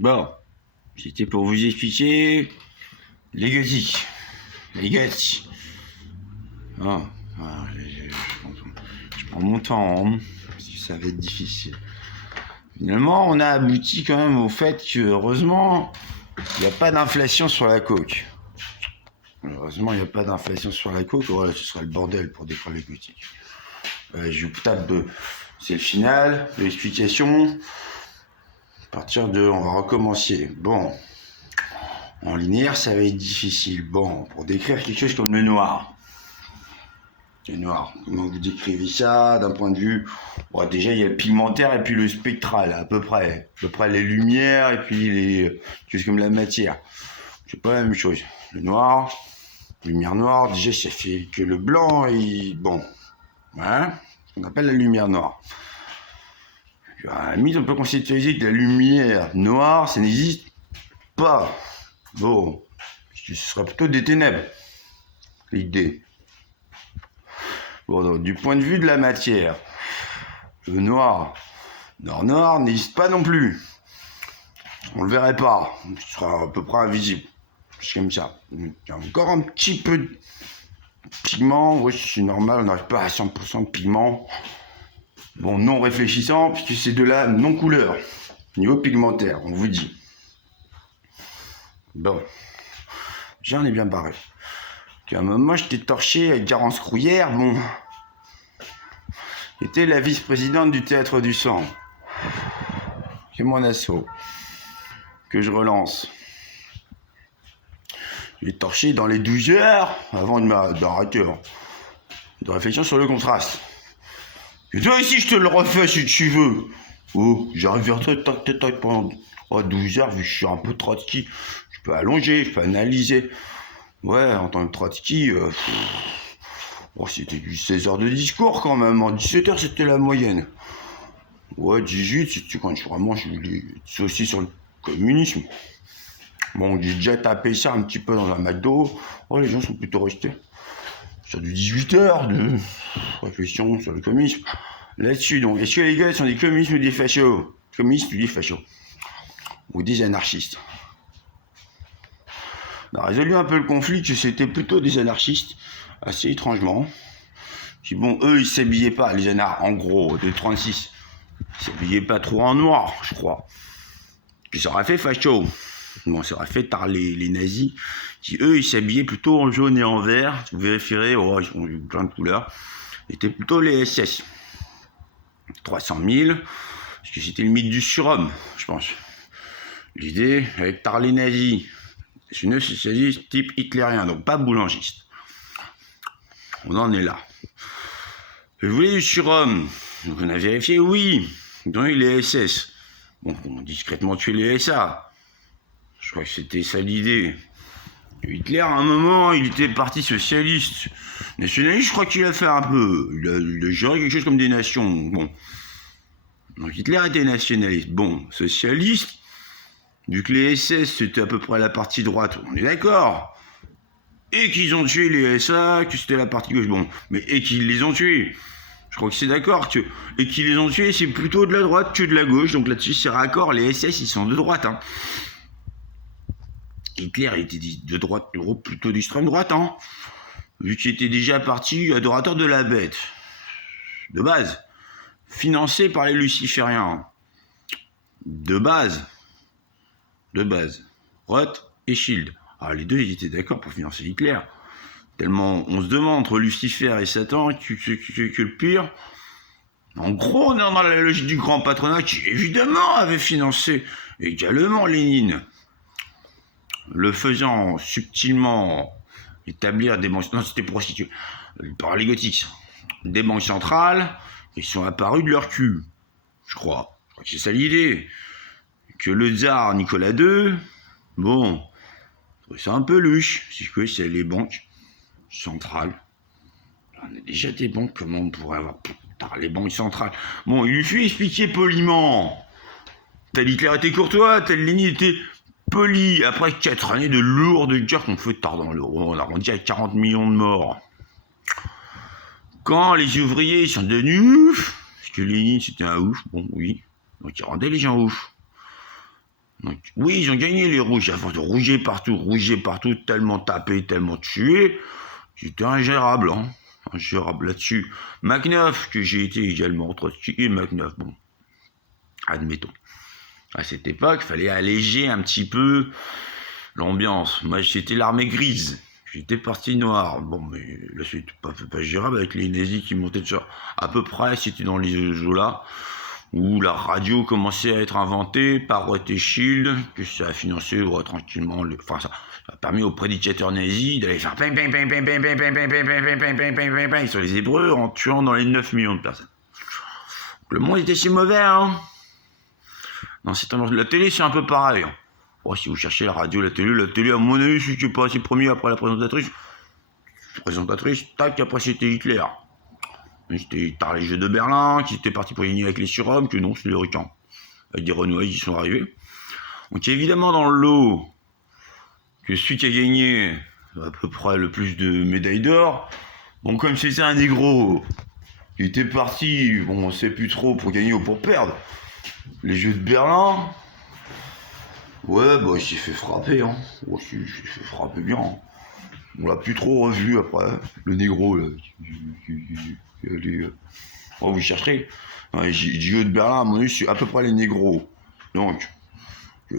Bon, c'était pour vous expliquer les gothiques. Les gothiques. Ah, je prends mon temps, hein, parce que ça va être difficile. Finalement, on a abouti quand même au fait que, heureusement, il n'y a pas d'inflation sur la coke. Heureusement, il n'y a pas d'inflation sur la coke. Voilà, ce sera le bordel pour défendre les gothiques. Je vous tape de... C'est le final, de l'explication. À partir de... On va recommencer. Bon. En linéaire, ça va être difficile. Bon, pour décrire quelque chose comme le noir. Le noir, comment vous décrivez ça d'un point de vue... Bon, déjà, il y a le pigmentaire et puis le spectral, à peu près. À peu près les lumières et puis les choses comme la matière. C'est pas la même chose. Le noir, lumière noire, déjà, ça fait que le blanc et... Bon, voilà, ce qu'on appelle la lumière noire. À la limite, on peut conceptualiser que la lumière noire, ça n'existe pas. Bon, ce sera plutôt des ténèbres, l'idée. Bon, donc, du point de vue de la matière, le noir n'existe pas non plus. On le verrait pas, il sera à peu près invisible. C'est comme ça. Il y a encore un petit peu de pigment, oui, c'est normal, on n'arrive pas à 100% de pigment. Bon, non réfléchissant, puisque c'est de la non-couleur, niveau pigmentaire, on vous dit. Bon, j'en ai bien barré. À un moment, j'étais torché avec Garance Crouillère, bon, était la vice-présidente du Théâtre du Sang. C'est mon assaut que je relance. J'ai torché dans les 12 heures avant d'arrêter de réflexion sur le contraste. Et toi aussi, je te le refais si tu veux. Oh, j'arrive vers toi, tac, pendant 12 heures, vu que je suis un peu Trotsky. Je peux allonger, je peux analyser. Ouais, en tant que Trotsky, c'était du 16 heures de discours quand même. En 17 heures, c'était la moyenne. Ouais, 18, c'était quand je voulais dissocier sur le communisme. Bon, j'ai déjà tapé ça un petit peu dans un McDo. Oh, les gens sont plutôt restés. Sur du 18 heures de réflexion sur le communisme. Là-dessus, donc, est-ce que les gars sont des communistes ou des fachos? Communistes ou des fachos? Ou des anarchistes? On a résolu un peu le conflit que c'était plutôt des anarchistes, assez étrangement. Puis bon, eux, ils s'habillaient pas, les anards, en gros, de 36. Ils s'habillaient pas trop en noir, je crois. Puis ça aurait fait facho. Bon, ça aurait fait tard les nazis, qui eux, ils s'habillaient plutôt en jaune et en vert. Vous vérifierez, oh, ils ont eu plein de couleurs. C'était plutôt les SS. 300 000, parce que c'était le mythe du surhomme, je pense. L'idée, avec tard les nazis. C'est une socialiste type hitlérien, donc pas boulangiste. On en est là. Vous voulez du surhomme? Donc on a vérifié, oui. Ils ont eu les SS. Bon, on a discrètement tué les SA. Je crois que c'était ça l'idée. Hitler, à un moment, il était parti socialiste. Nationaliste, je crois qu'il a fait un peu. Il a géré quelque chose comme des nations. Bon. Donc Hitler était nationaliste. Bon, socialiste, vu que les SS, c'était à peu près la partie droite, on est d'accord. Et qu'ils ont tué les SA, que c'était la partie gauche. Bon, mais et qu'ils les ont tués. Je crois que c'est d'accord que... Et qu'ils les ont tués, c'est plutôt de la droite que de la gauche. Donc là-dessus, c'est raccord. Les SS, ils sont de droite, hein. Hitler était de droite, plutôt d'extrême droite, hein. Vu qu'il était déjà parti adorateur de la bête. De base. Financé par les lucifériens. De base. Roth et Shield. Alors les deux, ils étaient d'accord pour financer Hitler. Tellement on se demande entre Lucifer et Satan que le pire. En gros, on est dans la logique du grand patronat qui, évidemment, avait financé également Lénine. Le faisant subtilement établir des banques... Non, c'était prostitué. Par les gothiques. Des banques centrales, ils sont apparus de leur cul. Je crois que c'est ça l'idée. Que le tsar Nicolas II, bon, c'est un peu louche. C'est que c'est les banques centrales. On a déjà des banques, comment on pourrait avoir les banques centrales? Bon, il lui fait expliquer poliment. Tel Hitler était courtois, tel Lénine était poli. Après 4 années de lourdes guerres qu'on fait tard dans l'euro, on arrondit à 40 millions de morts. Quand les ouvriers sont devenus ouf, parce que Lénine c'était un ouf, bon oui, donc il rendait les gens ouf. Donc, oui, ils ont gagné les rouges, à force de rouger partout, tellement tapé, tellement tué, c'était ingérable, hein. Ingérable là-dessus. Makhneuf, que j'ai été également trotskiste, Makhneuf, bon, admettons. À cette époque, il fallait alléger un petit peu l'ambiance. Moi, j'étais l'armée grise. J'étais parti noir. Bon, mais là, c'était pas gérable avec les nazis qui montaient dessus. À peu près, c'était dans les eaux-là où la radio commençait à être inventée par Roth et Schild, que ça a financé tranquillement. Enfin, ça a permis aux prédicateurs nazis d'aller faire sur les Hébreux en tuant dans les 9 millions de personnes. Le monde était si mauvais, hein. Non, la télé, c'est un peu pareil. Oh, si vous cherchez la radio, la télé, à mon avis, si tu pas assez premier après la présentatrice, tac, après c'était Hitler. C'était tard les Jeux de Berlin, qui étaient partis pour gagner avec les surhommes, que non, c'est les Ricains. Avec des Renois, ils y sont arrivés. Donc évidemment, dans le lot, que celui qui a gagné à peu près le plus de médailles d'or, bon, comme c'était un négro, qui était parti, bon, on sait plus trop pour gagner ou pour perdre, les Jeux de Berlin, ouais, bah, il s'est fait frapper, hein. Oh, il s'est fait frapper bien. On l'a plus trop revu après, le négro, là. Oh, vous chercherez. Les Jeux de Berlin, à mon avis, c'est à peu près les négros. Donc,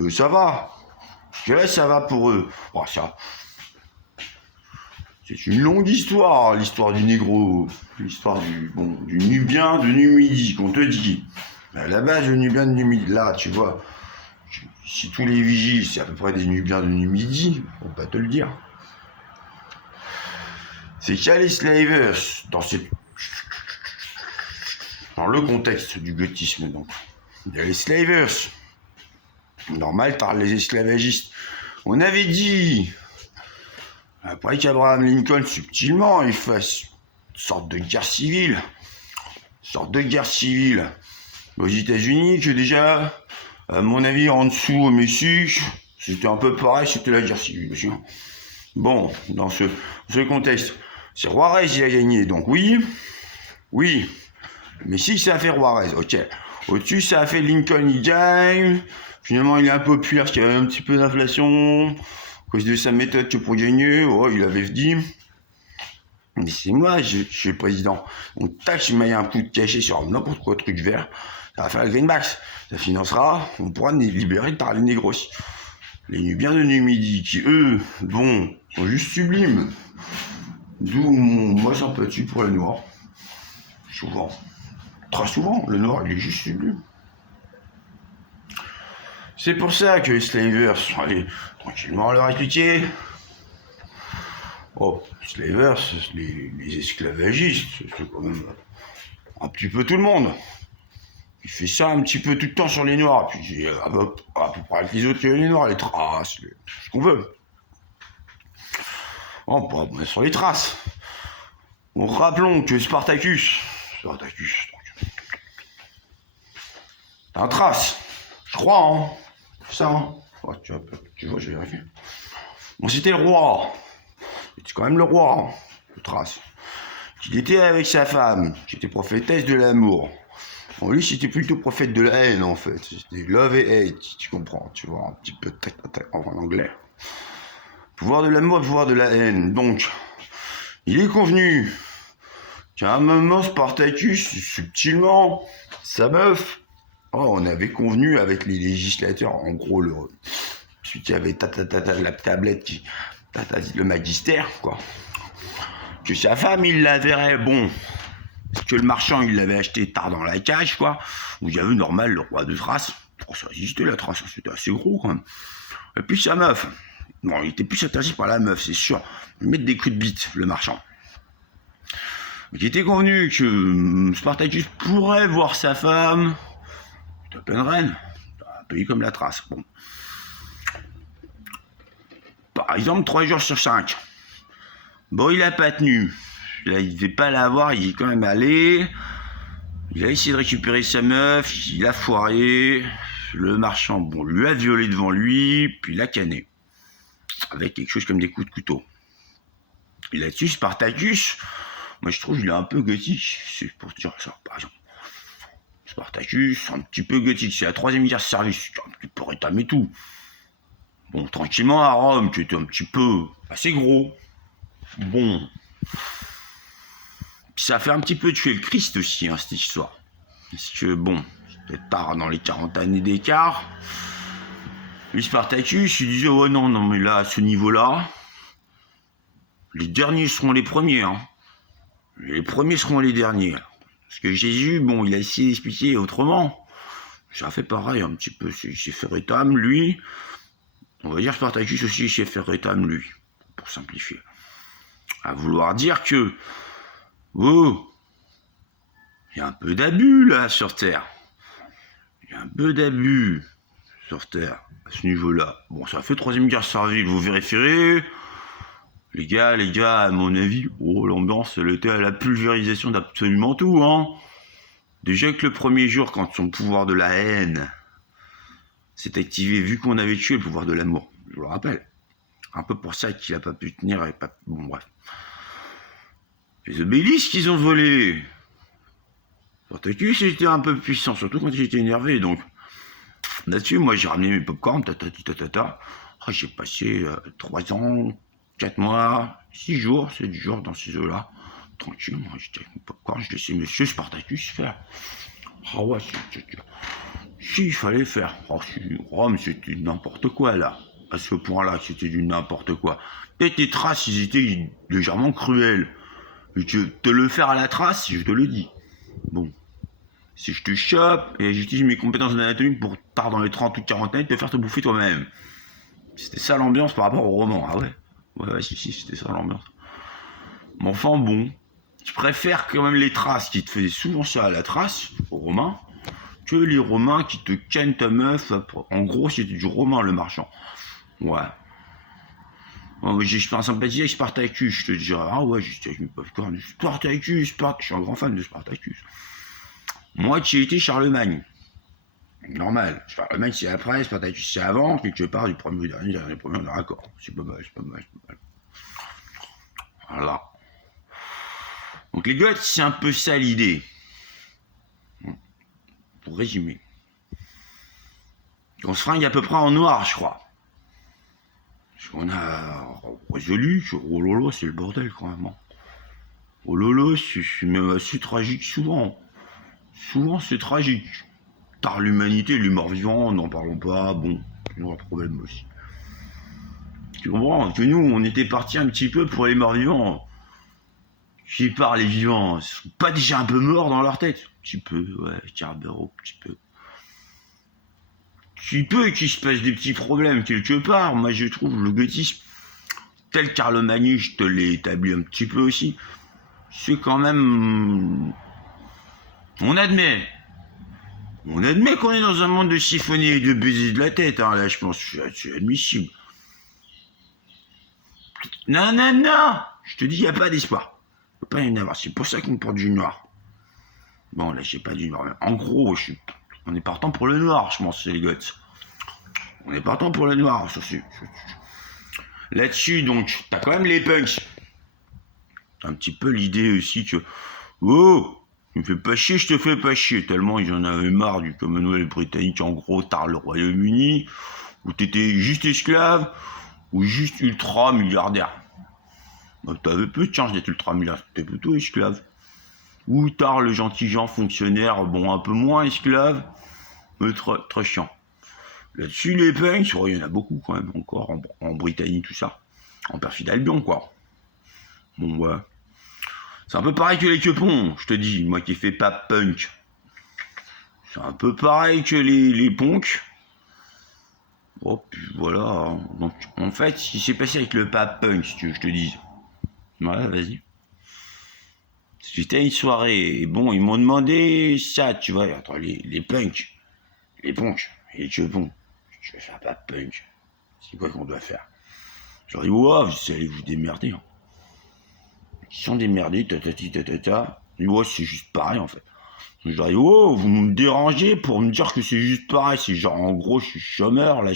ça va. Ça va pour eux. Oh, ça. C'est une longue histoire, l'histoire du négro. L'histoire du Nubien de Numidie, qu'on te dit. À la base, le Nubien de Numidie, là, tu vois. Si tous les vigiles, c'est à peu près des Nubiens de Numidie, on va pas te le dire. C'est qu'il y a les slavers dans le contexte du gothisme, donc. Il y a les slavers. Normal, par les esclavagistes. On avait dit, après qu'Abraham Lincoln, subtilement, il fasse une sorte de guerre civile. Aux États-Unis, que déjà, à mon avis, en dessous au Mexique, c'était un peu pareil, c'était la guerre civile aussi. Bon, dans ce contexte, c'est Juarez qui a gagné, donc oui, mais si ça a fait Juarez, ok. Au-dessus, ça a fait Lincoln, il gagne, finalement il est impopulaire parce qu'il y avait un petit peu d'inflation, à cause de sa méthode que pour gagner, oh, il avait dit, mais c'est moi, je suis le président, donc tac, je mets un coup de cachet sur n'importe quoi truc vert, ça va faire le Greenbacks, ça financera, on pourra libérer par les négros. Les Nubiens de Numidie, qui eux, bon, sont juste sublimes. D'où moi sympathie pour les Noirs. Souvent. Très souvent, le Noir, il est juste sublime. C'est pour ça que les slavers sont allés tranquillement leur expliquer. Oh, les slavers, les esclavagistes, c'est quand même un petit peu tout le monde. Il fait ça un petit peu tout le temps sur les Noirs, puis à peu près avec les autres, les Noirs, les traces, ce qu'on veut. On pourra sur les traces. Bon, rappelons que Spartacus, un trace, je crois, hein, ça, hein. Ouais, tu vois, j'ai vérifié. Bon, c'était le roi, c'était quand même le roi, hein, le trace. Il était avec sa femme, qui était prophétesse de l'amour. Bon, lui, c'était plutôt prophète de la haine, en fait. C'était love et hate, tu comprends, tu vois, un petit peu en anglais. Pouvoir de l'amour, pouvoir de la haine. Donc, il est convenu qu'à un moment, Spartacus, subtilement, sa meuf, on avait convenu avec les législateurs, en gros, celui qui avait la tablette, le magistère, quoi, que sa femme, il la verrait, bon, que le marchand, il l'avait acheté tard dans la cage, quoi, où il y avait normal le roi de Thrace. Oh, ça existait, la Thrace, c'était assez gros, quand même. Et puis sa meuf, bon, il était plus intéressé par la meuf, c'est sûr, il mettre des coups de bite, le marchand. Il était convenu que Spartacus pourrait voir sa femme, c'était à pleine reine, un pays comme la Thrace, bon. Par exemple, 3 jours sur 5. Bon, il a pas tenu. Là, il devait pas la voir, il est quand même allé. Il a essayé de récupérer sa meuf, il a foiré. Le marchand, bon, lui a violé devant lui, puis l'a canné. Avec quelque chose comme des coups de couteau. Et là-dessus, Spartacus, moi je trouve qu'il est un peu gothique, c'est pour dire ça, par exemple. Spartacus, un petit peu gothique, c'est la 3e guerre de service, un petit peu rétamé et tout. Bon, tranquillement à Rome, qui était un petit peu assez gros. Bon. Puis ça a fait un petit peu tuer le Christ aussi, hein, cette histoire. Parce que bon, c'était tard dans les 40 années d'écart. Les Spartacus, ils disaient, ouais non, mais là, à ce niveau-là, les derniers seront les premiers, hein. Les premiers seront les derniers. Parce que Jésus, bon, il a essayé d'expliquer autrement. Ça a fait pareil un petit peu chez Ferretam, lui. On va dire Spartacus aussi chez Ferretam, lui. Pour simplifier. À vouloir dire que, oh, il y a un peu d'abus là sur Terre. Il y a un peu d'abus sur Terre à ce niveau-là. Bon, ça a fait 3e guerre servile, vous vérifierez. Les gars, à mon avis, oh, l'ambiance, elle était à la pulvérisation d'absolument tout, hein. Déjà que le premier jour, quand son pouvoir de la haine s'est activé, vu qu'on avait tué le pouvoir de l'amour, je vous le rappelle. Un peu pour ça qu'il a pas pu tenir et pas... Bon, bref. Les obélisques qu'ils ont volés. Spartacus était un peu puissant, surtout quand il était énervé, donc... Là-dessus, moi, j'ai ramené mes popcorn, tatata. Oh, j'ai passé 3 ans, 4 mois, 6 jours, 7 jours dans ces eaux-là. Tranquille, moi, j'étais avec mon popcorn, je laissais monsieur Spartacus faire. Ah ouais, si, il fallait faire. Oh, Rome, c'était n'importe quoi, là. À ce point-là, c'était du n'importe quoi. Peut-être les traces, ils étaient légèrement cruels. Je te le faire à la trace, je te le dis. Bon. Si je te chope et j'utilise mes compétences d'anatomie pour tard dans les 30 ou 40 années te faire te bouffer toi-même. C'était ça l'ambiance par rapport au roman. Ah ouais. Ouais, si, c'était ça l'ambiance. Mais enfin bon, je préfère quand même les traces qui te faisaient souvent ça à la trace, aux Romains, que les Romains qui te cannent ta meuf. En gros, c'était du romain le marchand. Ouais. Je suis pas sympathique avec Spartacus, je te dirais. Ah ouais, j'étais avec mes popcorn. Spartacus, je suis un grand fan de Spartacus. Moi, qui ai été Charlemagne. Normal. Charlemagne, c'est après, Spartacus, c'est avant, quelque part, du premier au dernier premier, on est raccord. C'est pas mal. Voilà. Donc les Goths, c'est un peu ça l'idée. Pour résumer. On se fringue à peu près en noir, je crois. Parce qu'on a résolu que, oh lolo, c'est le bordel quand même. Oh lolo, c'est même assez tragique souvent. Souvent, c'est tragique. Tard l'humanité, les morts vivants, n'en parlons pas, bon, il y aura problème aussi. Tu comprends que nous, on était partis un petit peu pour les morts vivants. Qui part les vivants, ils sont pas déjà un peu morts dans leur tête? Un petit peu, ouais, Carbero, un petit peu. Qu'il peut qu'il se passe des petits problèmes quelque part. Moi, je trouve le gothisme, tel Carlomagne, je te l'ai établi un petit peu aussi, c'est quand même... On admet qu'on est dans un monde de siphonner et de baiser de la tête, hein. Là, je pense que c'est admissible. Non, je te dis, il n'y a pas d'espoir. Il ne peut pas y en avoir, c'est pour ça qu'on porte du noir. Bon, là, j'ai pas du noir. En gros, on est partant pour le noir, je pense, c'est les Goths. On est partant pour le noir, ça c'est... Là-dessus, donc, t'as quand même les punks. T'as un petit peu l'idée aussi que... Oh, tu me fais pas chier, je te fais pas chier. Tellement ils en avaient marre du Commonwealth britannique, en gros, tard le Royaume-Uni, où t'étais juste esclave, ou juste ultra milliardaire. Donc t'avais peu de chance d'être ultra milliardaire, t'étais plutôt esclave. Ou tard le gentil Jean fonctionnaire, bon, un peu moins esclave, mais très chiant. Là-dessus, les punks, il y en a beaucoup quand même encore, en Britannie, tout ça. En perfide Albion, quoi. Bon, ouais. C'est un peu pareil que les quepons, je te dis, moi qui fais pas punk. C'est un peu pareil que les punks. Oh, puis voilà. Donc, en fait, ce qui s'est passé avec le pape punk, si tu veux que je te dise. Ouais, vas-y. C'était à une soirée, et bon, ils m'ont demandé ça, tu vois, entre les punks, et les quepons. Je vais faire pas punk. C'est quoi qu'on doit faire? Je leur dis, ouais, vous allez vous démerder. Hein. Ils sont démerdés, tatata. Je dis, ouais, c'est juste pareil en fait. Je leur dis, oh, vous me dérangez pour me dire que c'est juste pareil. C'est genre, en gros, je suis chômeur, là,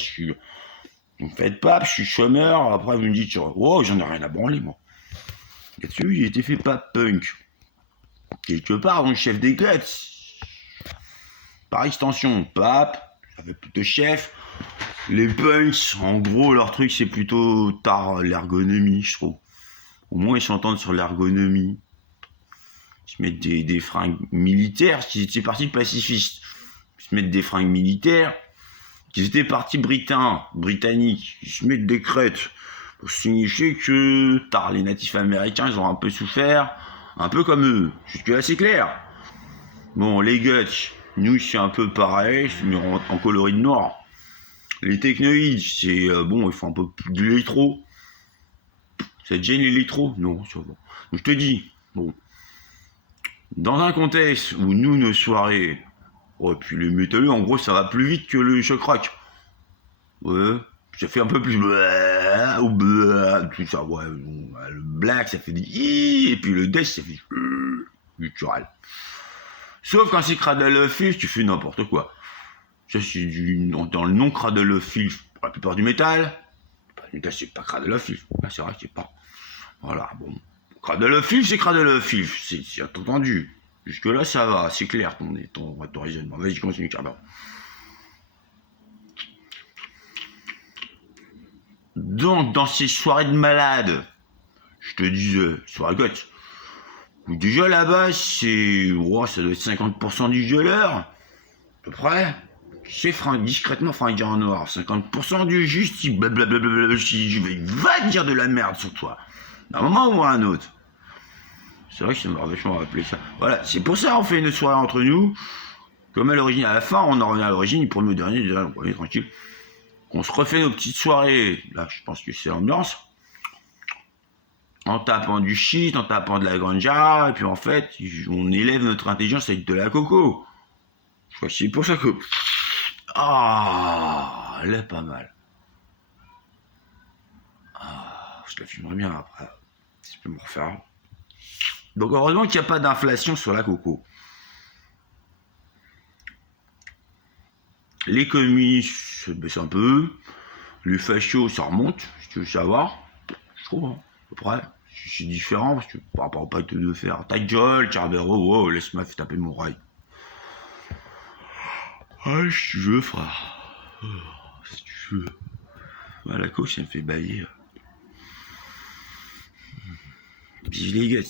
vous me faites pas, je suis chômeur. Après, vous me dites, oh, j'en ai rien à branler, moi. Là-dessus, il était fait pas punk. Quelque part, dans le chef des Goths. par extension, pape, ça fait plutôt chef. Les punks, en gros, leur truc, c'est plutôt tard l'ergonomie, je trouve. Au moins, ils s'entendent sur l'ergonomie. Ils se mettent des fringues militaires, qu'ils étaient partis pacifistes. Ils se mettent des fringues militaires, qu'ils étaient partis britanniques. Ils se mettent des crêtes. Pour signifier que, les natifs américains, ils ont un peu souffert, un peu comme eux. Jusque-là, c'est clair. Bon, les guts, nous, c'est un peu pareil, mais en coloris noir. Les technoïdes, c'est bon, ils font un peu plus de l'électro. Ça te gêne l'électro? Non, ça va. Donc, je te dis, bon, dans un contexte où nous, nos soirées, ouais, puis les métalleux, en gros, ça va plus vite que le choc rock. Ouais, ça fait un peu plus tout ça, ouais. Le black, ça fait des et puis le death, ça fait culturel. Sauf quand c'est cradleophile, tu fais n'importe quoi. Ça, c'est dans le nom cradleophile, pour la plupart du métal. Le métal, c'est pas cradleophile. C'est vrai que c'est pas. Voilà, bon. Cradleophile, c'est cradleophile. C'est entendu. Jusque-là, ça va, c'est clair ton raisonnement. Vas-y, continue, Cardin. Donc, dans ces soirées de malades, je te disais, soirée goth, où déjà là-bas, c'est. Oh, ça doit être 50% du geleur, à peu près. C'est discrètement fringué en noir. 50% du juste, si blablabla, si je vais va dire de la merde sur toi. D'un moment ou à un autre. C'est vrai que ça m'a vachement rappelé ça. Voilà, c'est pour ça qu'on fait une soirée entre nous. Comme à l'origine, à la fin, on en revient à l'origine, pour le dernier, déjà, on est tranquille. On se refait nos petites soirées. Là, je pense que c'est l'ambiance. En tapant du shit, en tapant de la ganja, et puis en fait, on élève notre intelligence avec de la coco. Je crois que c'est pour ça que. Ah, elle est pas mal. Ah, je la filmerai bien après. Si je peux me refaire. Donc heureusement qu'il n'y a pas d'inflation sur la coco. Les communistes se baissent un peu. Les fachos, ça remonte, si tu veux savoir. Je trouve, hein, à peu près. C'est différent, parce que par rapport au pacte de fer. Ta gueule, Charbero, oh, laisse-moi taper mon rail. Ah, si tu veux, frère. Oh, si tu veux. Bah, la coque, ça me fait bailler. Vive les gars.